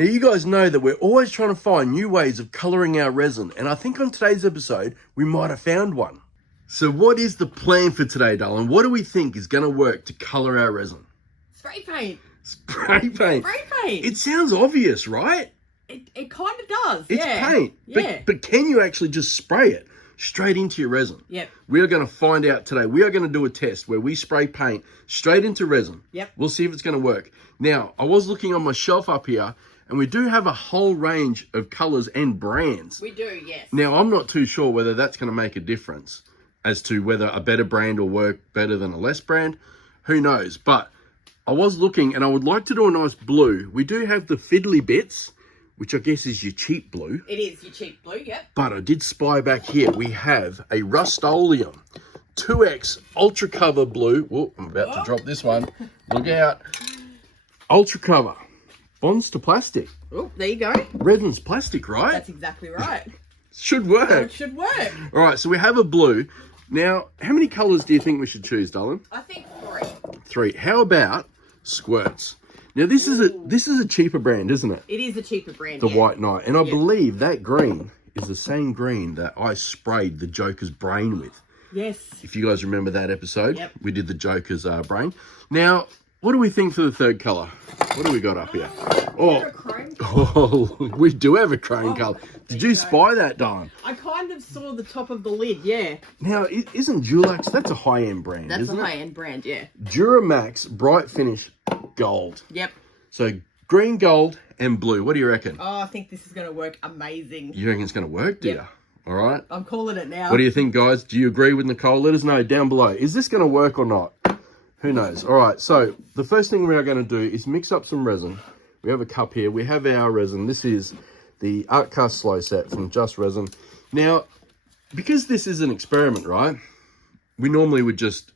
Now, you guys know that we're always trying to find new ways of colouring our resin, and I think on today's episode, we might have found one. So what is the plan for today, darling? What do we think is going to work to colour our resin? Spray paint. Spray paint. Spray paint. It sounds obvious, right? It kind of does, It's yeah. paint. Yeah. But can you actually just spray it straight into your resin? Yep. We are going to find out today. We are going to do a test where we spray paint straight into resin. Yep. We'll see if it's going to work. Now, I was looking on my shelf up here, and we do have a whole range of colours and brands. We do, yes. Now, I'm not too sure whether that's going to make a difference as to whether a better brand will work better than a less brand. Who knows? But I was looking, and I would like to do a nice blue. We do have the fiddly bits, which I guess is your cheap blue. It is your cheap blue, yep. But I did spy back here. We have a Rust-Oleum 2X Ultra Cover Blue. Whoa, I'm about to drop this one. Look out. Ultra Cover. Bonds to plastic. Oh, there you go. Resin's plastic, right? That's exactly right. Should work. It should work. All right, so we have a blue. Now, how many colours do you think we should choose, darling? I think 3. 3. How about squirts? Now, this is a cheaper brand, isn't it? It is a cheaper brand, The yeah. White Knight. And I believe that green is the same green that I sprayed the Joker's brain with. Yes. If you guys remember that episode, Yep. we did the Joker's brain. Now, what do we think for the third colour? What do we got up here? Is there a chrome? Oh, we do have a chrome colour. Did you go. spy that, darling? I kind of saw the top of the lid, yeah. Now, isn't Dulux, that's a high-end brand, That's isn't a it? high-end brand, yeah. Duramax Bright Finish Gold. Yep. So, green, gold, and blue. What do you reckon? Oh, I think this is going to work amazing. You reckon it's going to work, do Yep. you? All right. I'm calling it now. What do you think, guys? Do you agree with Nicole? Let us know down below. Is this going to work or not? Who knows? All right, so the first thing we are going to do is mix up some resin. We have a cup here. We have our resin. This is the Art Cast Slow Set from Just Resin. Now, because this is an experiment, right? We normally would just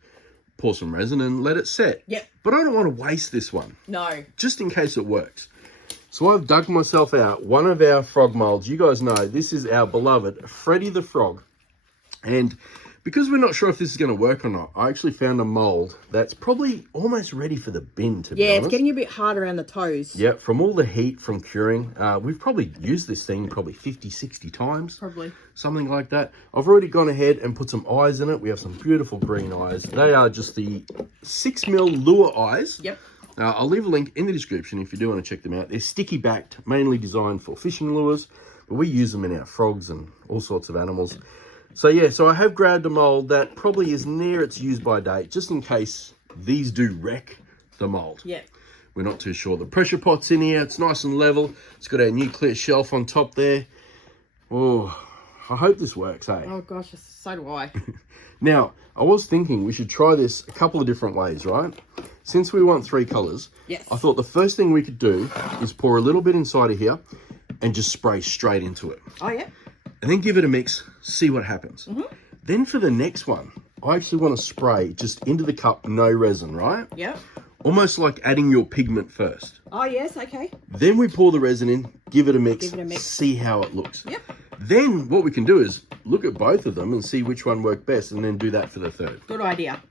pour some resin and let it set. Yep. But I don't want to waste this one, No. just in case it works. So I've dug myself out one of our frog molds. You guys know this is our beloved Freddy the Frog. And because we're not sure if this is going to work or not, I actually found a mold that's probably almost ready for the bin, to be honest. It's getting a bit hard around the toes. Yeah, from all the heat from curing. We've probably used this thing probably 50, 60 times. Probably. Something like that. I've already gone ahead and put some eyes in it. We have some beautiful green eyes. They are just the 6mm lure eyes. Yep. I'll leave a link in the description if you do want to check them out. They're sticky backed, mainly designed for fishing lures, but we use them in our frogs and all sorts of animals. So yeah, so I have grabbed a mold that probably is near its use by date, just in case these do wreck the mold. Yeah. We're not too sure. The pressure pot's in here. It's nice and level. It's got our nuclear shelf on top there. Oh, I hope this works, eh? Oh gosh, so do I. Now, I was thinking we should try this a couple of different ways, right? Since we want 3 colours, Yes. I thought the first thing we could do is pour a little bit inside of here and just spray straight into it. Oh yeah. And then give it a mix, see what happens. Then for the next one, I actually want to spray just into the cup, no resin, right? Yep. Almost like adding your pigment first. Oh yes, okay. Then we pour the resin in, give it a mix, Give it a mix. see how it looks. Yep. Then what we can do is look at both of them and see which one worked best, and then do that for the third. Good idea.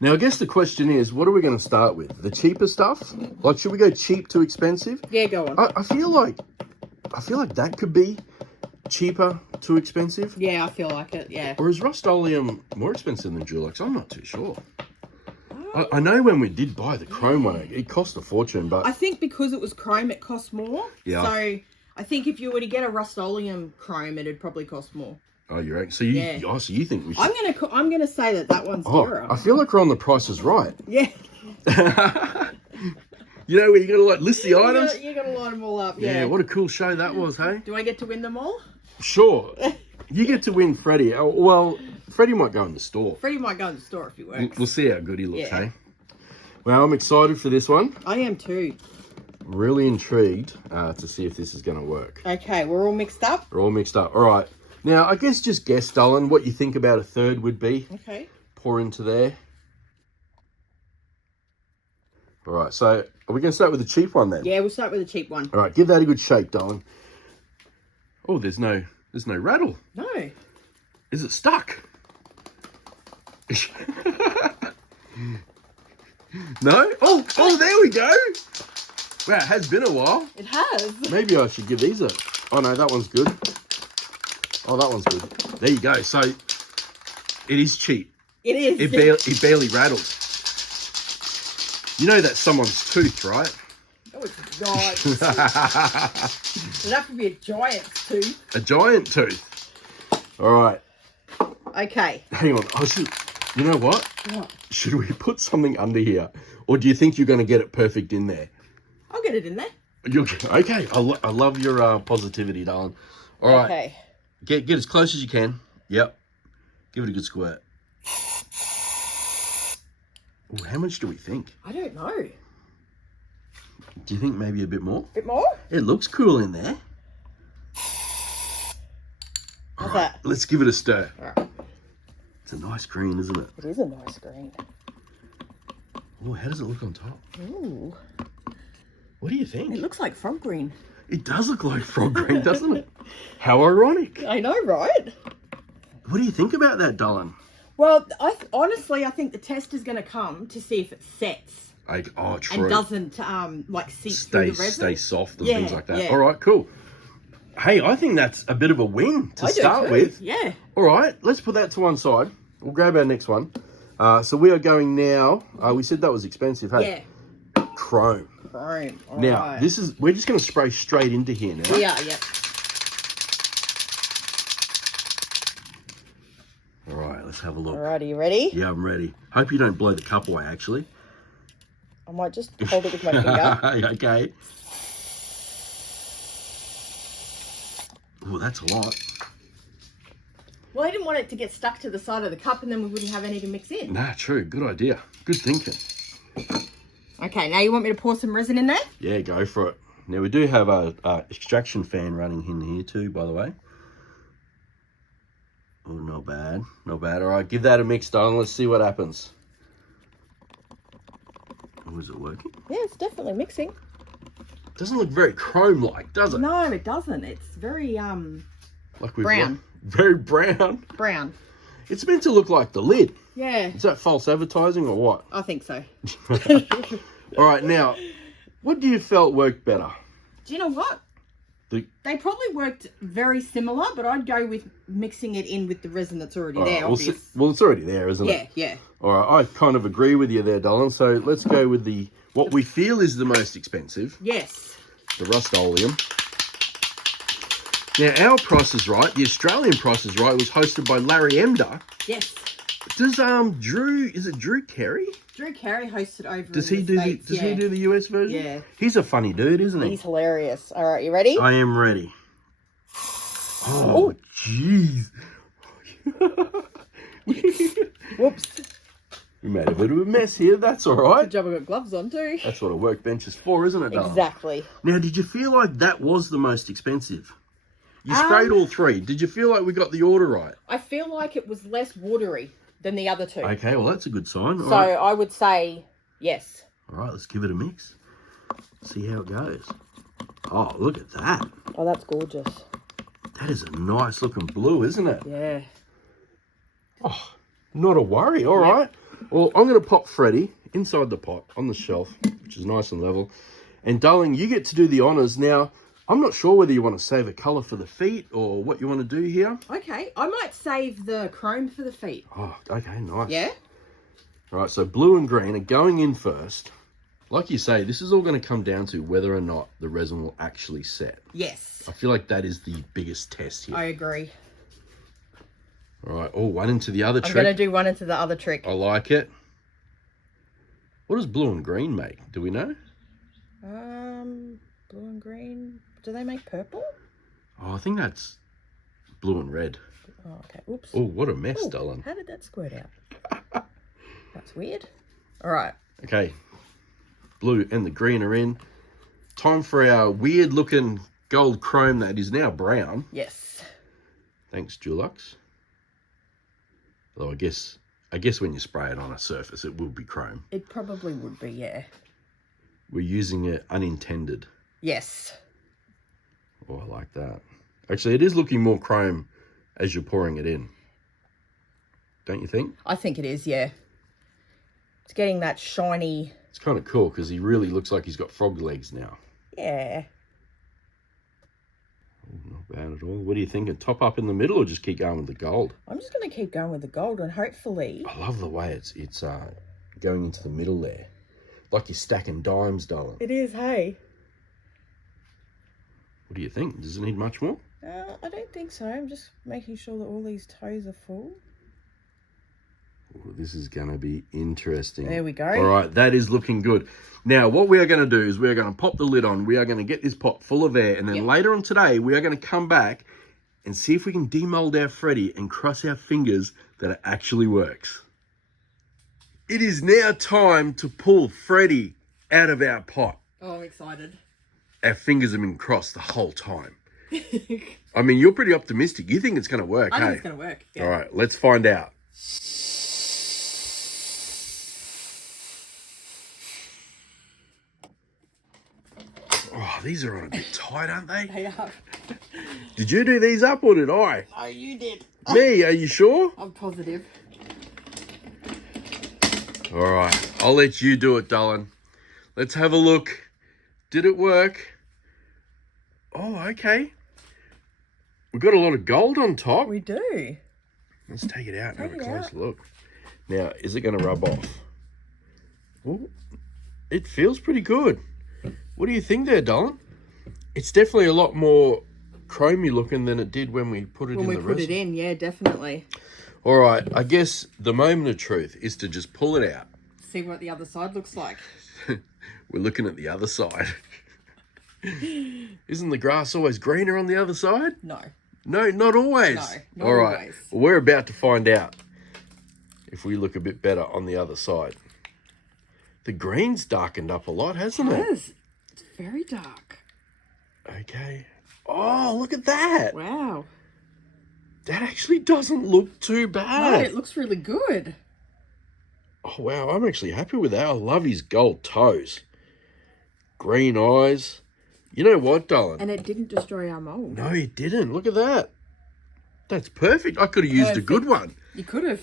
Now, I guess the question is, what are we going to start with? The cheaper stuff? Like, should we go cheap to expensive? Yeah, go on. I feel like that could be cheaper to expensive. Yeah, I feel like it, yeah. Or is Rust-Oleum more expensive than Dulux? I'm not too sure. I know when we did buy the chrome one, it cost a fortune, but I think because it was chrome, it cost more. Yeah. So I think if you were to get a Rust-Oleum chrome, it'd probably cost more. oh, you're right. So you, Yeah. so you think we should? I'm gonna say that one's dearer. I feel like we're on the Price is Right. Yeah. You know where you got to like list the items. You gotta line them all up. Yeah, Yeah. what a cool show that was, hey? Do I get to win them all? Sure. You get to win Freddie. Oh, well, Freddie might go in the store. Freddie might go in the store if he works. We'll see how good he looks, Yeah. hey? Well, I'm excited for this one. I am too. Really intrigued to see if this is going to work. Okay, we're all mixed up. We're all mixed up. All right. Now, I guess just guess, Dylan, what you think about a third would be. Okay. Pour into there. All right, so are we going to start with the cheap one then? Yeah, we'll start with the cheap one. All right, give that a good shake, darling. Oh, there's no rattle. No. Is it stuck? No? Oh, there we go. Wow, it has been a while. It has. Maybe I should give these a... Oh, no, that one's good. Oh, that one's good. There you go. So, it is cheap. It is. It barely rattles. You know that's someone's tooth, right? Oh, it's not. That could be a giant's tooth. A giant tooth. All right. Okay. Hang on. You know what? What? Should we put something under here? Or do you think you're going to get it perfect in there? I'll get it in there. Okay. I love your positivity, darling. All right. Okay. Get as close as you can. Yep. Give it a good squirt. Ooh, how much do we think? I don't know. Do you think maybe a bit more? Bit more? It looks cool in there. How's that? Let's give it a stir. All right. It's a nice green, isn't it? It is a nice green. Oh, how does it look on top? Ooh. What do you think? It looks like frog green. It does look like frog green, doesn't it? How ironic. I know, right? What do you think about that, darling? Well, honestly, I think the test is going to come to see if it sets. Oh, true. And doesn't, like, seep through the resin. Stay soft and Yeah, things like that. yeah. All right, cool. Hey, I think that's a bit of a win to I do start too. with. Yeah. All right, let's put that to one side. We'll grab our next one. So we are going now. We said that was expensive, hey? Yeah. Chrome. Chrome. All Now, right. we're just going to spray straight into here now. We are, yep. All right, let's have a look. All right, are you ready? Yeah, I'm ready. Hope you don't blow the cup away, actually. I might just hold it with my finger. Okay. Oh, that's a lot. Well, I didn't want it to get stuck to the side of the cup and then we wouldn't have any to mix in. Nah, true. Good idea. Good thinking. Okay, now you want me to pour some resin in there? Yeah, go for it. Now, we do have a extraction fan running in here too, by the way. Oh, not bad. Not bad. All right, give that a mix, darling. Let's see what happens. Oh, is it working? Yeah, it's definitely mixing. Doesn't look very chrome-like, does it? No, it doesn't. It's very, Like we've brown. Very brown. Brown. It's meant to look like the lid. Yeah, Is that false advertising or what? I think so. All right, now, what do you felt worked better? Do you know what? They probably worked very similar, but I'd go with mixing it in with the resin that's already there, obvious. Well, it's already there, isn't it? Yeah, yeah. All right, I kind of agree with you there, darling. So let's go with what we feel is the most expensive, Yes. the Rust-Oleum. Now, our Price is Right, the Australian Price is Right, was hosted by Larry Emder. Yes. Does Drew Carey? Drew Carey hosted over Does in he the do States, he do the US version? Yeah. He's a funny dude, isn't he? He's hilarious. All right, you ready? I am ready. Oh, jeez. Whoops. We made a bit of a mess here. That's all right. Good job I got gloves on too. That's what a workbench is for, isn't it, darling? Exactly. Now, did you feel like that was the most expensive? You sprayed all three. Did you feel like we got the order right? I feel like it was less watery than the other two. Okay, well, that's a good sign. All So right. I would say yes. All right, let's give it a mix. See how it goes. Oh, look at that. Oh, that's gorgeous. That is a nice looking blue, isn't it? Yeah. Oh, not a worry. All right. Well, I'm going to pop Freddie inside the pot on the shelf, which is nice and level. And, darling, you get to do the honours. Now, I'm not sure whether you want to save a colour for the feet or what you want to do here. Okay, I might save the chrome for the feet. Oh, okay, nice. Yeah? All right, so blue and green are going in first. Like you say, this is all going to come down to whether or not the resin will actually set. Yes. I feel like that is the biggest test here. I agree. All right, oh, one into the other I'm trick. going to do one into the other trick. I like it. What does blue and green make? Do we know? Blue and green. Do they make purple? Oh, I think that's blue and red. Oh, okay. Oops. Oh, what a mess, Ooh, darling. how did that squirt out? That's weird. All right. Okay, blue and the green are in. Time for our weird looking gold chrome that is now brown. Yes. Thanks, Dulux. Although I guess when you spray it on a surface, it will be chrome. It probably would be, yeah. We're using it unintended. Yes. Oh, I like that. Actually, it is looking more chrome as you're pouring it in. Don't you think? I think it is, yeah. It's getting that shiny... It's kind of cool because he really looks like he's got frog legs now. Yeah. Not bad at all. What do you think? Top up in the middle or just keep going with the gold? I'm just going to keep going with the gold and hopefully... I love the way it's going into the middle there. Like you're stacking dimes, darling. It is, hey? What do you think? Does it need much more? I don't think so. I'm just making sure that all these toes are full. Ooh, this is going to be interesting. There we go. All right, that is looking good. Now, what we are going to do is we are going to pop the lid on. We are going to get this pot full of air. And then later on today, we are going to come back and see if we can demold our Freddy and cross our fingers that it actually works. It is now time to pull Freddy out of our pot. Oh, I'm excited. Our fingers have been crossed the whole time. I mean, you're pretty optimistic. You think it's going to work, I think it's going to work. Yeah. All right, let's find out. Oh, these are on a bit tight, aren't they? They are. Did you do these up or did I? Oh, you did. Me, are you sure? I'm positive. All right, I'll let you do it, darling. Let's have a look. Did it work? Oh, okay. We've got a lot of gold on top. We do. Let's take it out and have a close look. Now, is it going to rub off? Ooh, it feels pretty good. What do you think there, darling? It's definitely a lot more chromey looking than it did when we put it in the resin. When we put it in, yeah, definitely. All right, I guess the moment of truth is to just pull it out. See what the other side looks like. We're looking at the other side. Isn't the grass always greener on the other side? No. No, not always. No, not All right, always. well, we're about to find out if we look a bit better on the other side. The green's darkened up a lot, hasn't it? It is. It's very dark. Okay. Oh, look at that. Wow. That actually doesn't look too No, bad. it looks really good. Oh, wow. I'm actually happy with that. I love his gold toes. Green eyes. You know what, darling? And it didn't destroy our mold. No, it didn't. Look at that. That's perfect. I could have used a good one. You could have.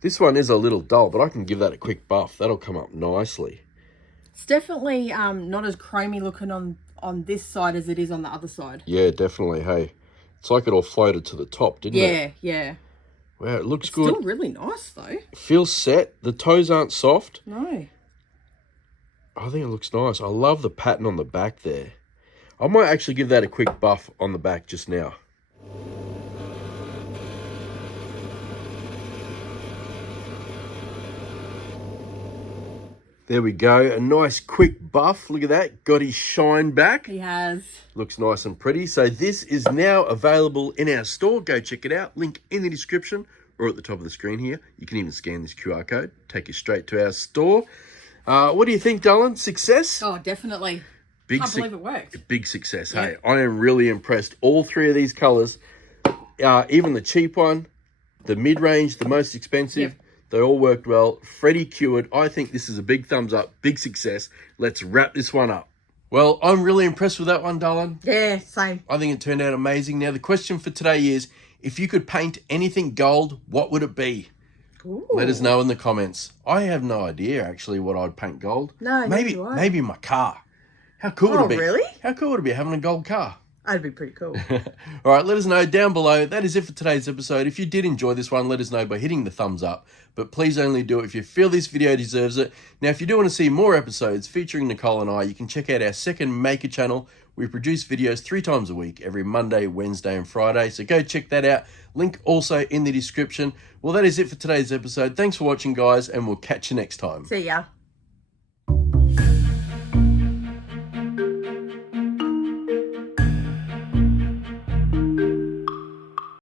This one is a little dull, but I can give that a quick buff. That'll come up nicely. It's definitely not as chromey looking on this side as it is on the other side. Yeah, definitely. Hey, it's like it all floated to the top, didn't it? Yeah. Wow, it looks It's good. still really nice, though. Feels set. The toes aren't soft. No. I think it looks nice. I love the pattern on the back there. I might actually give that a quick buff on the back just now. There we go. A nice quick buff. Look at that. Got his shine back. He has. Looks nice and pretty. So this is now available in our store. Go check it out. Link in the description or at the top of the screen here. You can even scan this QR code. Take you straight to our store. What do you think, darling? Success? Oh, definitely. Can't believe it worked. Big success, hey. I am really impressed. All three of these colours, even the cheap one, the mid-range, the most expensive, they all worked well. Freddy cured. I think this is a big thumbs up, big success. Let's wrap this one up. Well, I'm really impressed with that one, darling. Yeah, same. I think it turned out amazing. Now, the question for today is, if you could paint anything gold, what would it be? Ooh. Let us know in the comments. I have no idea, actually, what I'd paint gold. No, maybe my car. How cool would it be? Really? How cool would it be having a gold car? That'd be pretty cool. All right, let us know down below. That is it for today's episode. If you did enjoy this one, let us know by hitting the thumbs up. But please only do it if you feel this video deserves it. Now, if you do want to see more episodes featuring Nicole and I, you can check out our second Maker channel. We produce videos 3 times a week, every Monday, Wednesday, and Friday. So go check that out. Link also in the description. Well, that is it for today's episode. Thanks for watching, guys, and we'll catch you next time. See ya.